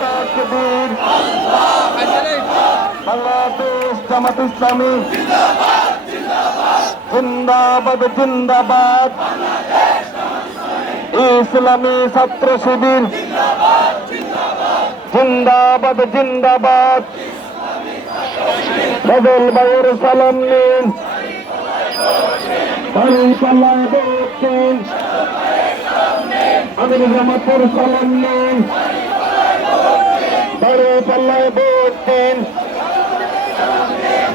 তাকবীর বাংলাদেশ জামাত ইসলামী জিন্দাবাদ জিন্দাবাদ ইসলামী ছাত্র শিবির জিন্দাবাদ জিন্দাবাদ ফজল ভাইয়ের সালাম নিন দাঁড়িপাল্লায় ভোট দিন আমির জামাতের সালাম নিন দাঁড়িপাল্লায় ভোট দিন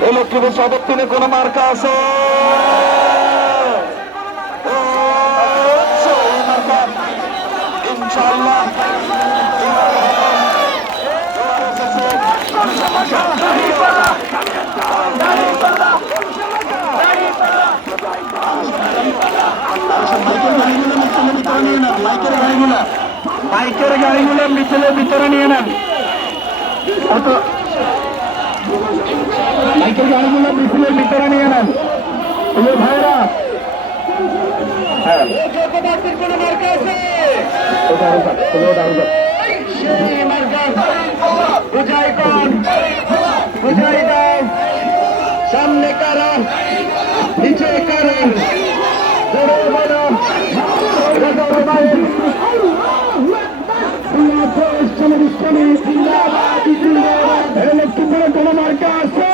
ইলেকট্রিকের সদস্যনে কোন মার্কা আছে ইনশাআল্লাহ বাইকের গাড়িগুলো মিছিলের ভিতরে নিয়ে নেন বাইকের গাড়িগুলো মিছিলের ভিতরে নিয়ে নেন ভাইরা হ্যাঁ সামনে কারা নিচে কারা কোন মার্কা আছে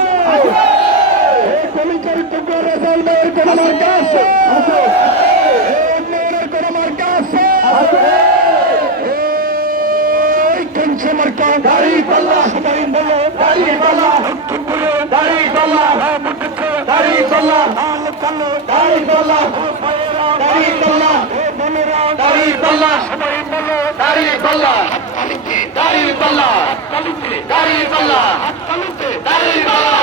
কলিকার টুকরা রেজাল্টের কোন মার্কা আছে কোন মার্কা আছে দাঁড়িপাল্লা সবাই বলো দাঁড়িপাল্লা দাঁড়িপাল্লা দাঁড়িপাল্লা দাঁড়িপাল্লা দাঁড়িপাল্লা দাঁড়িপাল্লা সবাই বলো দাঁড়িপাল্লা দাঁড়িপাল্লা দাঁড়িপাল্লা দাঁড়িপাল্লা